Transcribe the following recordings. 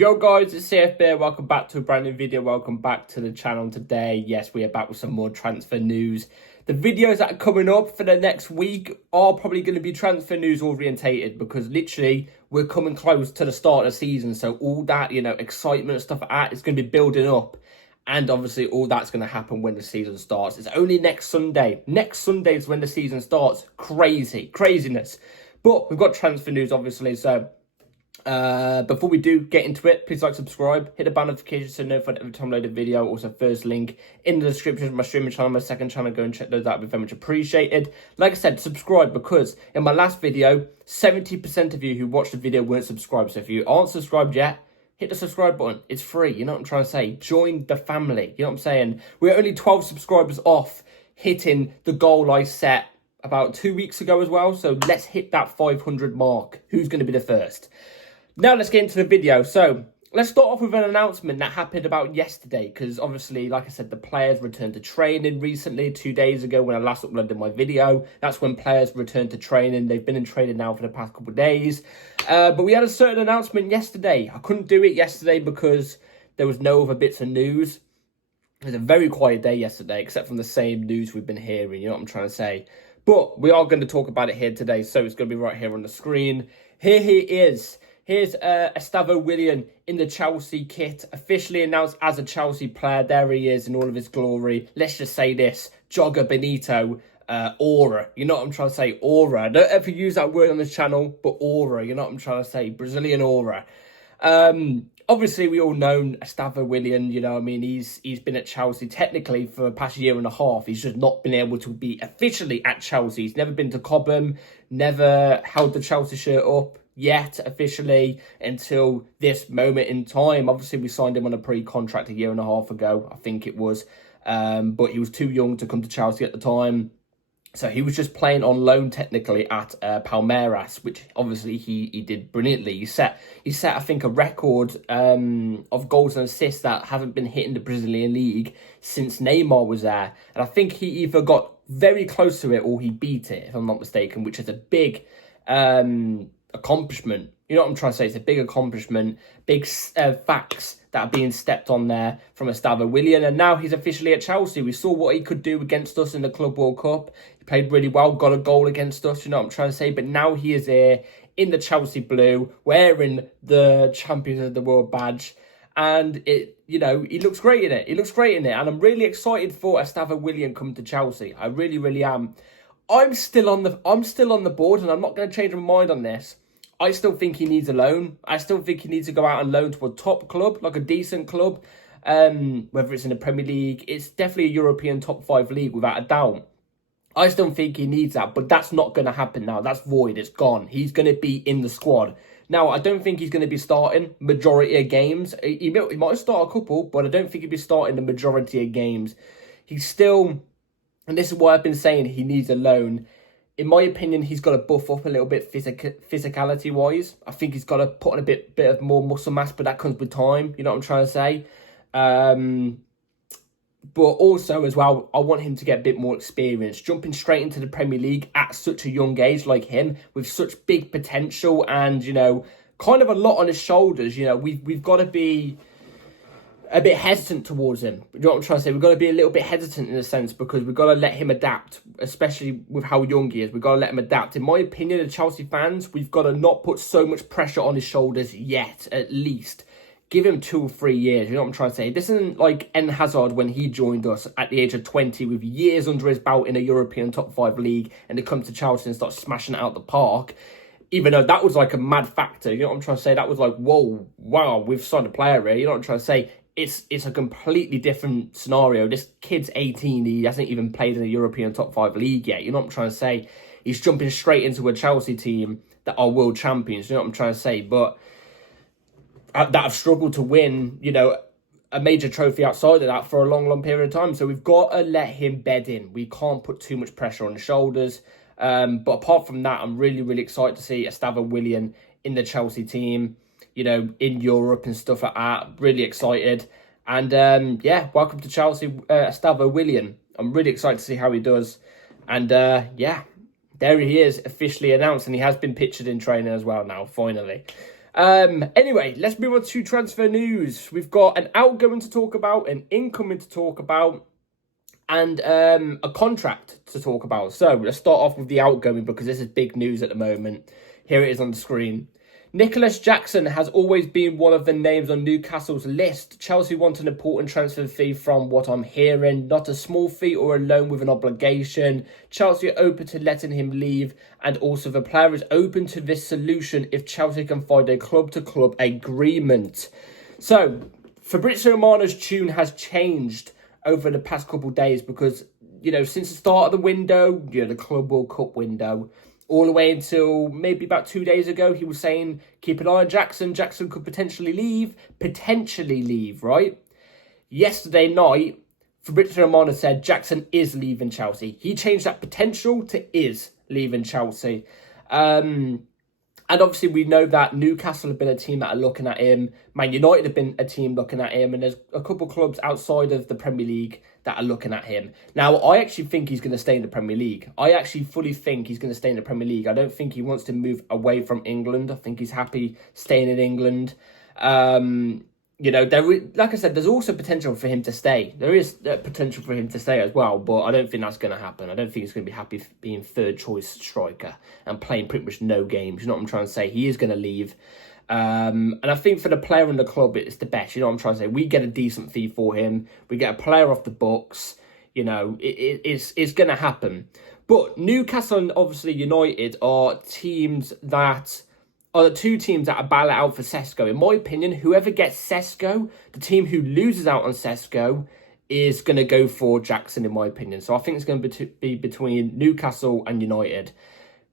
Yo guys, it's CFB. Welcome back to a brand new video. Welcome back to the channel today. Yes, we are back with some more transfer news. The videos that are coming up for the next week are probably going to be transfer news orientated because literally we're coming close to the start of the season. So all that, excitement and stuff like that is going to be building up. And obviously all that's going to happen when the season starts. It's only next Sunday. Next Sunday is when the season starts. Craziness. But we've got transfer news, obviously. So before we do get into it, please like, subscribe, hit the bell notification so notified every time I load a video. Also, first link in the description of my streaming channel, my second channel. Go and check those out. It'd be very much appreciated. Like I said, subscribe because in my last video, 70% of you who watched the video weren't subscribed. So if you aren't subscribed yet, hit the subscribe button. It's free. You know what I'm trying to say? Join the family. You know what I'm saying? We're only 12 subscribers off hitting the goal I set about 2 weeks ago as well. So let's hit that 500 mark. Who's going to be the first? Now let's get into the video. So let's start off with an announcement that happened about yesterday because obviously, like I said, the players returned to training recently, 2 days ago when I last uploaded my video. That's when players returned to training. They've been in training now for the past couple of days. But we had a certain announcement yesterday. I couldn't do it yesterday because there was no other bits of news. It was a very quiet day yesterday, except from the same news we've been hearing. You know what I'm trying to say? But we are going to talk about it here today. So it's going to be right here on the screen. Here he is. Here's Esteavo Willian in the Chelsea kit, officially announced as a Chelsea player. There he is in all of his glory. Let's just say this, Jogger Benito, aura. You know what I'm trying to say? Aura. I don't ever use that word on this channel, but aura. You know what I'm trying to say? Brazilian aura. Obviously, we all know Esteavo Willian, you know what I mean? He's been at Chelsea technically for the past year and a half. He's just not been able to be officially at Chelsea. He's never been to Cobham, never held the Chelsea shirt up yet officially until this moment in time. Obviously, we signed him on a pre-contract a year and a half ago, I think it was. But he was too young to come to Chelsea at the time. So he was just playing on loan technically at Palmeiras, which obviously he did brilliantly. He set I think a record of goals and assists that haven't been hit in the Brazilian league since Neymar was there. And I think he either got very close to it or he beat it, if I'm not mistaken, which is a big accomplishment. You know what I'm trying to say? It's a big accomplishment, big facts that are being stepped on there from Esteavo Willian. And now he's officially at Chelsea. We saw what he could do against us in the Club World Cup. He played really well, got a goal against us, you know what I'm trying to say? But now he is here in the Chelsea blue, wearing the Champions of the World badge. And he looks great in it. He looks great in it. And I'm really excited for Esteavo Willian coming to Chelsea. I really am. I'm still on the board, and I'm not going to change my mind on this. I still think he needs a loan. I still think he needs to go out and loan to a top club, like a decent club. Whether it's in the Premier League, it's definitely a European top 5 league without a doubt. I still think he needs that, but that's not going to happen now. That's void. It's gone. He's going to be in the squad. Now, I don't think he's going to be starting majority of games. He might start a couple, but I don't think he'll be starting the majority of games. He's still, and this is why I've been saying he needs a loan. In my opinion, he's got to buff up a little bit physicality-wise. I think he's got to put on a bit of more muscle mass, but that comes with time. You know what I'm trying to say? But also, as well, I want him to get a bit more experience. Jumping straight into the Premier League at such a young age like him, with such big potential and, kind of a lot on his shoulders. We've got to be a bit hesitant towards him. You know what I'm trying to say? We've got to be a little bit hesitant in a sense because we've got to let him adapt, especially with how young he is. We've got to let him adapt. In my opinion, the Chelsea fans, we've got to not put so much pressure on his shoulders yet, at least. Give him 2 or 3 years. You know what I'm trying to say? This isn't like Eden Hazard when he joined us at the age of 20 with years under his belt in a European top 5 league and to come to Chelsea and start smashing it out the park. Even though that was like a mad factor. You know what I'm trying to say? That was like, whoa, wow, we've signed a player here. You know what I'm trying to say? It's a completely different scenario. This kid's 18. He hasn't even played in a European top 5 league yet. You know what I'm trying to say? He's jumping straight into a Chelsea team that are world champions. You know what I'm trying to say? But that have struggled to win, a major trophy outside of that for a long period of time. So we've got to let him bed in. We can't put too much pressure on his shoulders. But apart from that, I'm really excited to see Esteavo Willian in the Chelsea team, in Europe and stuff like that. Really excited. And welcome to Chelsea, Esteavo Willian. I'm really excited to see how he does. And there he is, officially announced. And he has been pictured in training as well now, finally. Anyway, let's move on to transfer news. We've got an outgoing to talk about, an incoming to talk about, and a contract to talk about. So let's start off with the outgoing because this is big news at the moment. Here it is on the screen. Nicholas Jackson has always been one of the names on Newcastle's list. Chelsea want an important transfer fee from what I'm hearing. Not a small fee or a loan with an obligation. Chelsea are open to letting him leave, and also the player is open to this solution if Chelsea can find a club-to-club agreement. So Fabrizio Romano's tune has changed over the past couple of days because, since the start of the window, the Club World Cup window, all the way until maybe about 2 days ago, he was saying, keep an eye on Jackson. Jackson could potentially leave, right? Yesterday night, Fabrizio Romano said Jackson is leaving Chelsea. He changed that potential to is leaving Chelsea. And obviously we know that Newcastle have been a team that are looking at him. Man United have been a team looking at him. And there's a couple of clubs outside of the Premier League that are looking at him. Now, I actually think he's going to stay in the Premier League. I actually fully think he's going to stay in the Premier League. I don't think he wants to move away from England. I think he's happy staying in England. Like I said, there's also potential for him to stay. There is potential for him to stay as well, but I don't think that's going to happen. I don't think he's going to be happy being third choice striker and playing pretty much no games. You know what I'm trying to say? He is going to leave. And I think for the player and the club, it's the best. You know what I'm trying to say? We get a decent fee for him. We get a player off the books. It's going to happen. But Newcastle and obviously United are the two teams that are battle out for Sesko. In my opinion, whoever gets Sesko, the team who loses out on Sesko, is going to go for Jackson, in my opinion. So I think it's going to be between Newcastle and United.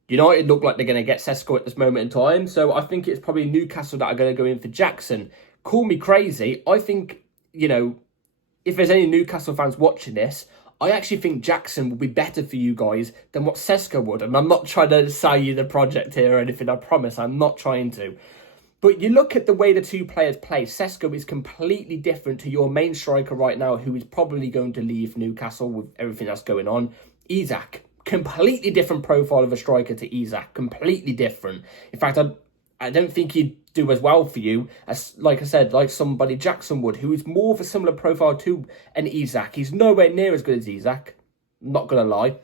United look like they're going to get Sesko at this moment in time. So I think it's probably Newcastle that are going to go in for Jackson. Call me crazy. I think, if there's any Newcastle fans watching this, I actually think Jackson will be better for you guys than what Sesko would. And I'm not trying to sell you the project here or anything, I promise. I'm not trying to. But you look at the way the two players play. Sesko is completely different to your main striker right now, who is probably going to leave Newcastle with everything that's going on. Isak. Completely different profile of a striker to Isak. Completely different. In fact, I don't think he'd do as well for you as, like I said, like somebody Jackson would, who is more of a similar profile to an Isak. He's nowhere near as good as Isak. Not going to lie.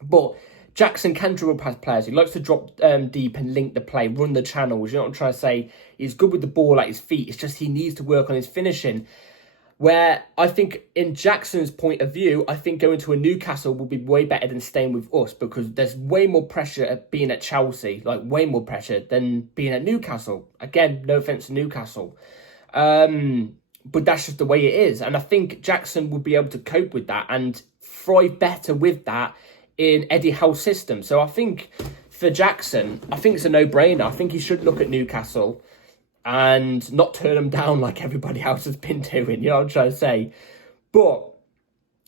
But Jackson can dribble past players. He likes to drop deep and link the play, run the channels. You know what I'm trying to say? He's good with the ball at his feet. It's just he needs to work on his finishing. Where I think in Jackson's point of view, I think going to a Newcastle will be way better than staying with us because there's way more pressure at being at Chelsea, like way more pressure than being at Newcastle. Again, no offense to Newcastle. But that's just the way it is. And I think Jackson will be able to cope with that and thrive better with that in Eddie Howe's system. So I think for Jackson, I think it's a no-brainer. I think he should look at Newcastle and not turn them down like everybody else has been doing, you know what I'm trying to say? But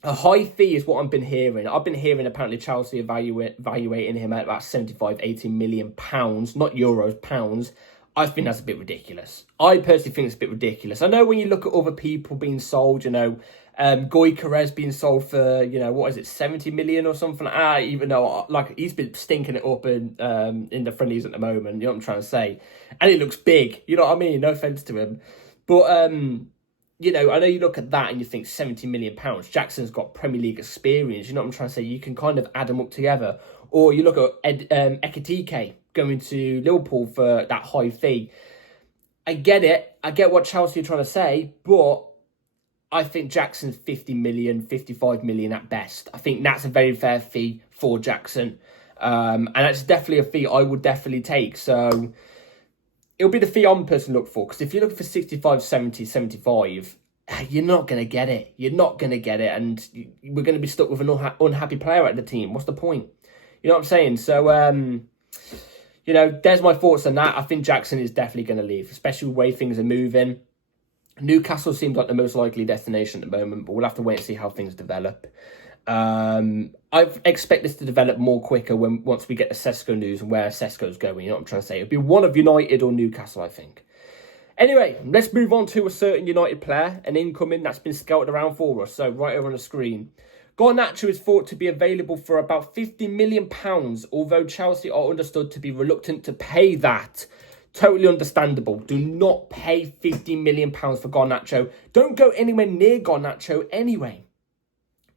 a high fee is what I've been hearing. I've been hearing apparently Chelsea evaluating him at about 75, 80 million pounds, not euros, pounds. I think that's a bit ridiculous. I personally think it's a bit ridiculous. I know when you look at other people being sold, Gyökeres being sold for, 70 million or something like that, even though he's been stinking it up in the friendlies at the moment, you know what I'm trying to say? And it looks big, you know what I mean? No offence to him. But, I know you look at that and you think 70 million pounds. Jackson's got Premier League experience, you know what I'm trying to say? You can kind of add them up together. Or you look at Ekitike going to Liverpool for that high fee. I get it. I get what Chelsea are trying to say, but I think Jackson's 50 million, 55 million at best. I think that's a very fair fee for Jackson. And that's definitely a fee I would definitely take. So it'll be the fee I'm personally looking for. Because if you're looking for 65, 70, 75, you're not going to get it. You're not going to get it. And we're going to be stuck with an unhappy player at the team. What's the point? You know what I'm saying? So, there's my thoughts on that. I think Jackson is definitely going to leave, especially the way things are moving. Newcastle seems like the most likely destination at the moment, but we'll have to wait and see how things develop. I expect this to develop more quicker once we get the Sesko news and where Sesko's going. You know what I'm trying to say? It'll be one of United or Newcastle, I think. Anyway, let's move on to a certain United player, an incoming that's been scouted around for us. So right over on the screen. Garnacho is thought to be available for about £50 million, although Chelsea are understood to be reluctant to pay that. Totally understandable. Do not pay £50 million for Garnacho. Don't go anywhere near Garnacho anyway.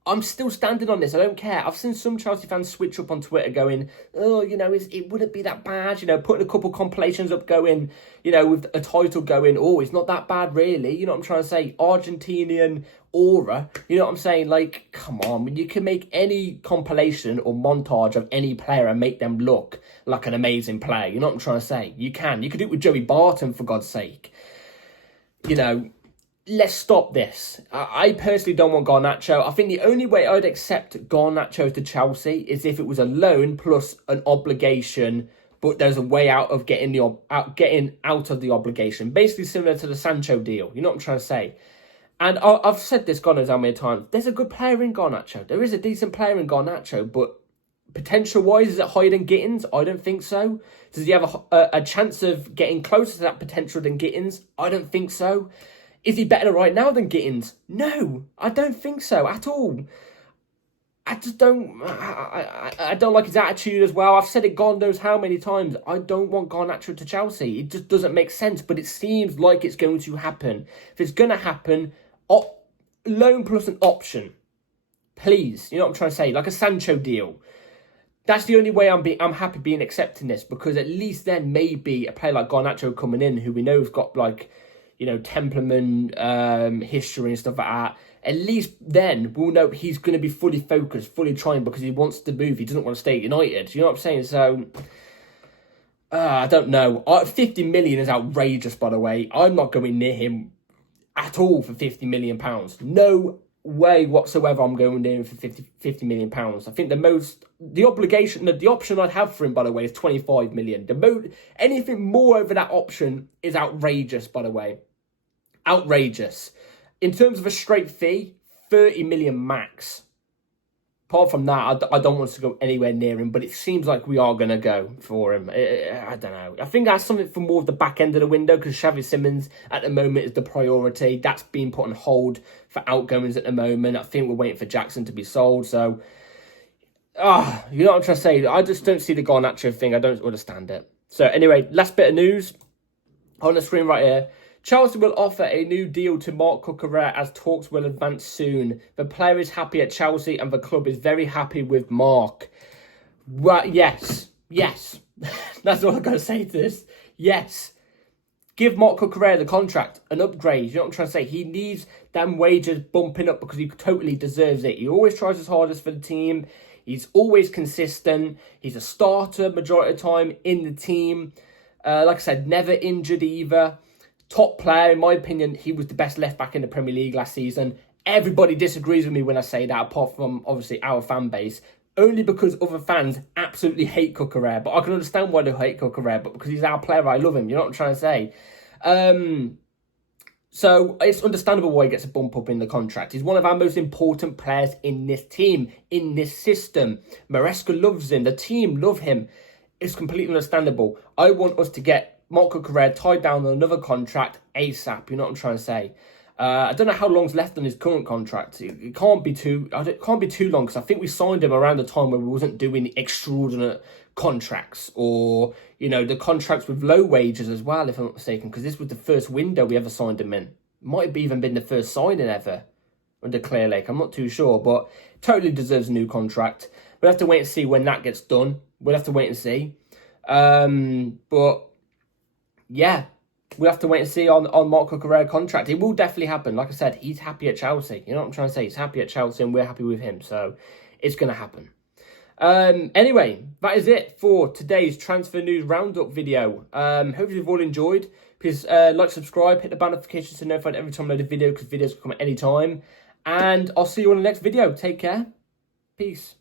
I'm still standing on this. I don't care. I've seen some Chelsea fans switch up on Twitter going, oh, you know, it wouldn't be that bad. You know, putting a couple compilations up going, you know, with a title going, oh, it's not that bad, really. You know what I'm trying to say? Argentinian aura. You know what I'm saying? Like, come on. You can make any compilation or montage of any player and make them look like an amazing player. You know what I'm trying to say? You can. You could do it with Joey Barton, for God's sake. You know, let's stop this. I personally don't want Garnacho. I think the only way I'd accept Garnacho to Chelsea is if it was a loan plus an obligation, but there's a way out of getting out of the obligation. Basically similar to the Sancho deal. You know what I'm trying to say? And I've said this God knows how many times. There's a good player in Garnacho. There is a decent player in Garnacho, but potential-wise, is it higher than Gittins? I don't think so. Does he have a chance of getting closer to that potential than Gittins? I don't think so. Is he better right now than Gittins? No, I don't think so at all. I just don't... I don't like his attitude as well. I've said it God knows how many times. I don't want Garnacho to Chelsea. It just doesn't make sense, but it seems like it's going to happen. If it's going to happen, loan plus an option. Please, you know what I'm trying to say? Like a Sancho deal. That's the only way I'm happy being accepting this, because at least then maybe a player like Garnacho coming in, who we know has got, like, you know, temperament, history and stuff like that. At least then we'll know he's going to be fully focused, fully trying, because he wants to move. He doesn't want to stay at United. You know what I'm saying? So, I don't know. 50 million is outrageous, by the way. I'm not going near him at all for £50 million. No way whatsoever I'm going near him for £50 million. I think the option I'd have for him, by the way, is 25 million. Anything more over that option is outrageous, by the way. Outrageous. In terms of a straight fee, 30 million max. Apart from that, I don't want to go anywhere near him, but it seems like we are going to go for him. I don't know. I think that's something for more of the back end of the window, because Xavi Simons at the moment is the priority. That's been put on hold for outgoings at the moment. I think we're waiting for Jackson to be sold. So, you know what I'm trying to say? I just don't see the Garnacho thing. I don't understand it. So anyway, last bit of news on the screen right here. Chelsea will offer a new deal to Marc Cucurella as talks will advance soon. The player is happy at Chelsea and the club is very happy with Marc. Well, yes. That's all I've got to say to this. Yes. Give Marc Cucurella the contract, an upgrade. You know what I'm trying to say? He needs them wages bumping up because he totally deserves it. He always tries his hardest for the team. He's always consistent. He's a starter majority of the time in the team. Like I said, never injured either. Top player, in my opinion. He was the best left-back in the Premier League last season. Everybody disagrees with me when I say that, apart from, obviously, our fan base. Only because other fans absolutely hate Cucurella. But I can understand why they hate Cucurella, but because he's our player, I love him. You know what I'm trying to say? So it's understandable why he gets a bump up in the contract. He's one of our most important players in this team, in this system. Maresca loves him. The team love him. It's completely understandable. I want us to get Marc Cucurella tied down on another contract ASAP. You know what I'm trying to say? I don't know how long's left on his current contract. It can't be too long, because I think we signed him around the time where we wasn't doing extraordinary contracts, or, you know, the contracts with low wages as well, if I'm not mistaken, because this was the first window we ever signed him in. Might have even been the first signing ever under Clear Lake. I'm not too sure, but totally deserves a new contract. We'll have to wait and see when that gets done. We'll have to wait and see. But yeah, we'll have to wait and see on Marc Cucurella contract. It will definitely happen. Like I said, he's happy at Chelsea. You know what I'm trying to say? He's happy at Chelsea and we're happy with him. So it's going to happen. Anyway, that is it for today's transfer news roundup video. Hopefully you've all enjoyed. Please like, subscribe, hit the bell notifications to notified every time I load a video, because videos will come at any time. And I'll see you on the next video. Take care. Peace.